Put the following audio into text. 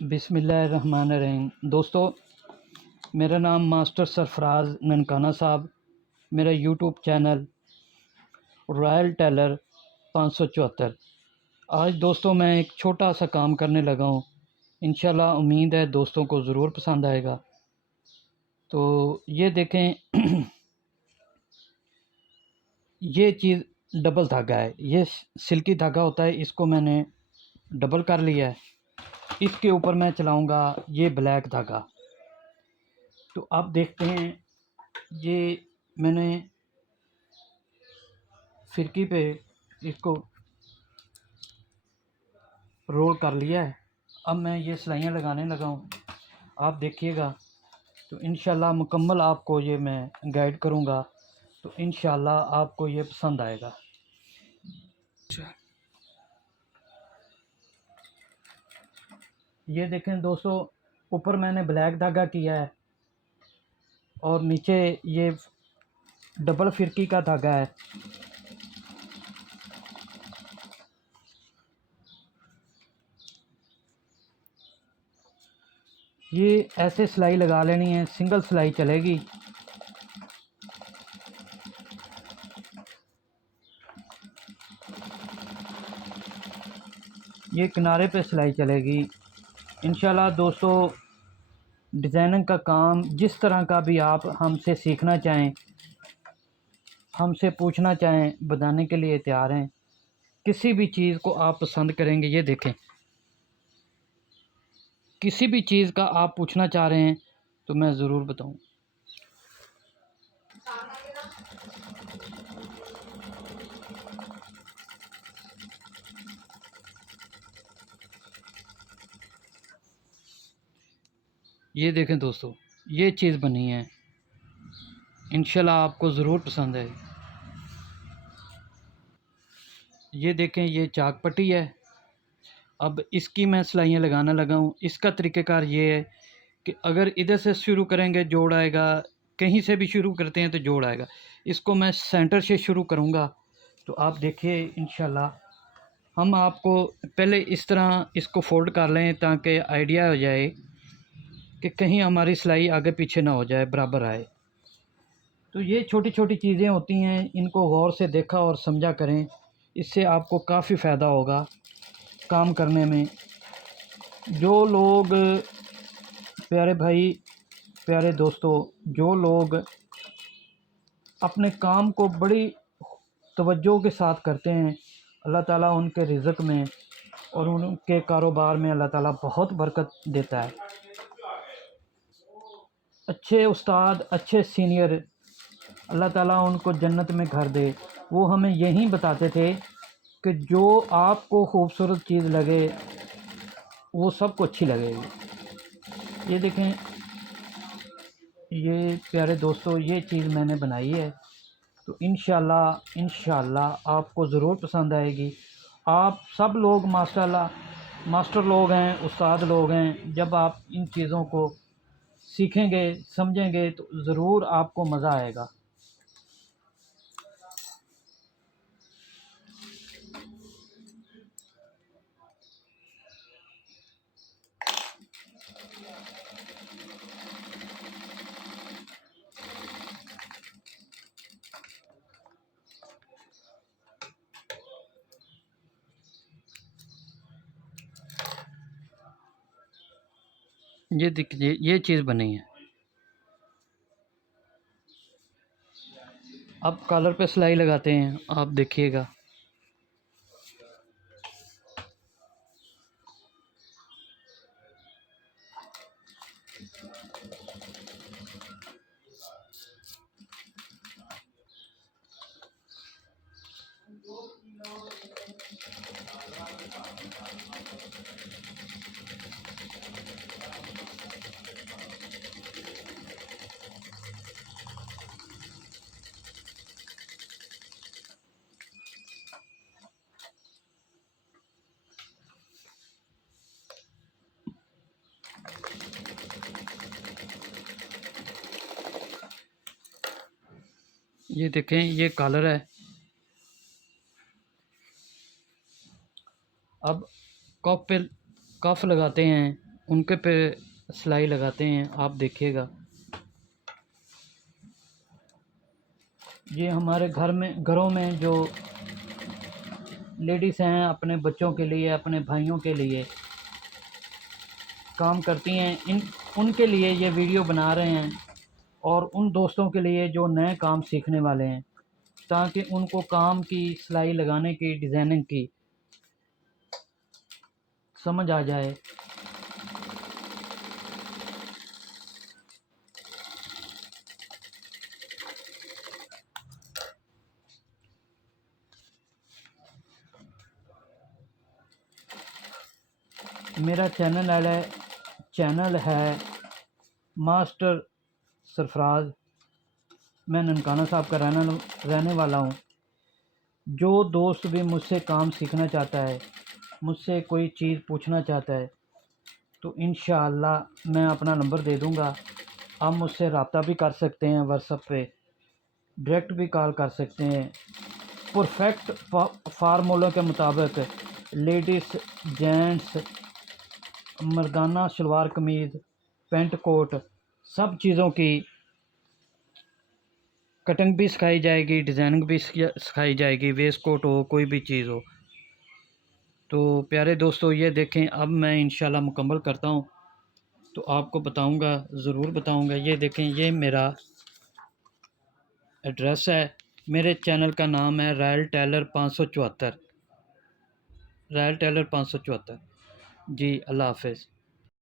बिस्मिल्लाहिर्रहमानिर्रहीम। दोस्तों, मेरा नाम मास्टर सरफराज़ ननकाना साहब। मेरा यूट्यूब चैनल रॉयल टेलर 574। आज दोस्तों मैं एक छोटा सा काम करने लगा हूँ। इंशाल्लाह उम्मीद है दोस्तों को ज़रूर पसंद आएगा। तो ये देखें ये चीज़ डबल धागा है। ये सिल्की धागा होता है, इसको मैंने डबल कर लिया है। इसके ऊपर मैं चलाऊँगा ये ब्लैक धागा। तो आप देखते हैं, ये मैंने फिरकी पे इसको रोल कर लिया है। अब मैं ये सिलाइयाँ लगाने लगा हूँ। आप देखिएगा तो इंशाल्लाह मुकम्मल आपको ये मैं गाइड करूँगा, तो इंशाल्लाह आपको ये पसंद आएगा। ये देखें दोस्तों, ऊपर मैंने ब्लैक धागा किया है और नीचे ये डबल फिरकी का धागा है। ये ऐसे सिलाई लगा लेनी है, सिंगल सिलाई चलेगी। ये किनारे पे सिलाई चलेगी। इंशाल्लाह दोस्तों, डिज़ाइनिंग का काम जिस तरह का भी आप हमसे सीखना चाहें, हमसे पूछना चाहें, बताने के लिए तैयार हैं। किसी भी चीज़ को आप पसंद करेंगे। ये देखें, किसी भी चीज़ का आप पूछना चाह रहे हैं तो मैं ज़रूर बताऊं। ये देखें दोस्तों, ये चीज़ बनी है। इंशाल्लाह आपको ज़रूर पसंद है। ये देखें, ये चाक पट्टी है। अब इसकी मैं सिलाइयाँ लगाना लगा हूँ। इसका तरीक़ेकार ये है कि अगर इधर से शुरू करेंगे जोड़ आएगा, कहीं से भी शुरू करते हैं तो जोड़ आएगा। इसको मैं सेंटर से शुरू करूँगा। तो आप देखिए, इंशाल्लाह हम आपको पहले इस तरह इसको फ़ोल्ड कर लें ताकि आइडिया हो जाए कि कहीं हमारी सिलाई आगे पीछे ना हो जाए, बराबर आए। तो ये छोटी छोटी चीज़ें होती हैं, इनको गौर से देखा और समझा करें। इससे आपको काफ़ी फ़ायदा होगा काम करने में। जो लोग प्यारे भाई, प्यारे दोस्तों, जो लोग अपने काम को बड़ी तवज्जो के साथ करते हैं, अल्लाह ताला उनके रिज़्क़ में और उनके कारोबार में अल्लाह ताला बहुत बरकत देता है। अच्छे उस्ताद, अच्छे सीनियर, अल्लाह ताला उनको जन्नत में घर दे। वो हमें यही बताते थे कि जो आपको खूबसूरत चीज़ लगे वो सबको अच्छी लगेगी। ये देखें, ये प्यारे दोस्तों, ये चीज़ मैंने बनाई है। तो इंशाल्लाह आपको ज़रूर पसंद आएगी। आप सब लोग माशाल्लाह मास्टर लोग हैं, उस्ताद लोग हैं। जब आप इन चीज़ों को सीखेंगे, समझेंगे तो ज़रूर आपको मज़ा आएगा। ये देखिए, ये चीज़ बनी है। अब कॉलर पे सिलाई लगाते हैं, आप देखिएगा। ये देखें, ये कॉलर है। अब कफ पे कफ लगाते हैं। उनके पे सिलाई लगाते हैं। आप देखिएगा, ये हमारे घरों में जो लेडीज़ हैं अपने बच्चों के लिए, अपने भाइयों के लिए काम करती हैं, उनके लिए ये वीडियो बना रहे हैं, और उन दोस्तों के लिए जो नए काम सीखने वाले हैं, ताकि उनको काम की, सिलाई लगाने की, डिज़ाइनिंग की समझ आ जाए। मेरा चैनल है मास्टर सरफराज। मैं ननकाना साहब का रहने वाला हूँ। जो दोस्त भी मुझसे काम सीखना चाहता है, मुझसे कोई चीज़ पूछना चाहता है, तो इंशाअल्लाह मैं अपना नंबर दे दूँगा। आप मुझसे रब्ता भी कर सकते हैं, व्हाट्सएप पे डायरेक्ट भी कॉल कर सकते हैं। परफेक्ट फार्मूलों के मुताबिक लेडीज़, जेंट्स, मर्दाना शलवार कमीज़, पेंट कोट, सब चीज़ों की कटिंग भी सिखाई जाएगी, डिज़ाइनिंग भी सिखाई जाएगी, वेस्ट कोट हो, कोई भी चीज़ हो। तो प्यारे दोस्तों, ये देखें, अब मैं इंशाल्लाह मुकम्मल करता हूँ तो आपको बताऊँगा, ज़रूर बताऊँगा। ये देखें, ये मेरा एड्रेस है। मेरे चैनल का नाम है रॉयल टेलर 574। Royal Tailor 574। जी, अल्लाह हाफ़िज़।